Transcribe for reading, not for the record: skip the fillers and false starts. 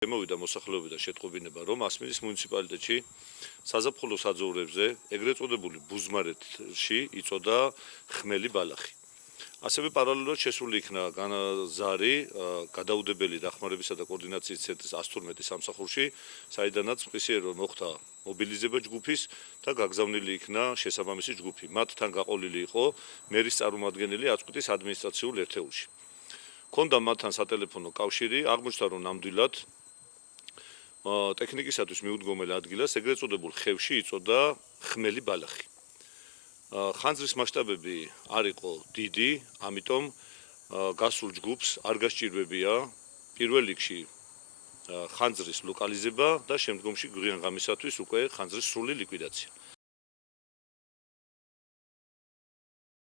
მოვიდა მოსახლეობიდან შეტყობინება, რომ ასმირის მუნიციპალიტეტში საზაფხულო საძოვრებზე, ეგრეთ წოდებული ბუზმარეთში იწოდა ხმელი ბალახი. ასევე პარალელურად შესული იქნა ზარი გადაუდებელი დახმარებისა და კოორდინაციის ცენტრის 112 სამსახურში, საიდანაც მყისიერო მოხდა მობილიზება ჯგუფის და გაგზავნილი იქნა შესაბამისი ჯგუფი. მათ თან გაყოლილი იყო მერის წარმომადგენელი აწყვეტის ადმინისტრაციულ ერთეულში. ქონდა მათთან სატელეფონო კავშირი, აღმოჩნდა რომ ნამდვილად ტექნიკისათვის მიუდგომელ ადგილას ეგრეთ წოდებულ ხევში იწოდა ხმელი ბალახი. ხანძრის მასშტაბები არ იყო დიდი, ამიტომ გასულ ჯგუფს არ გასჭირვებია პირველ რიგში ხანძრის ლოკალიზება და შემდგომში გვიან ღამისათვის უკვე ხანძრის სრული ლიკვიდაცია.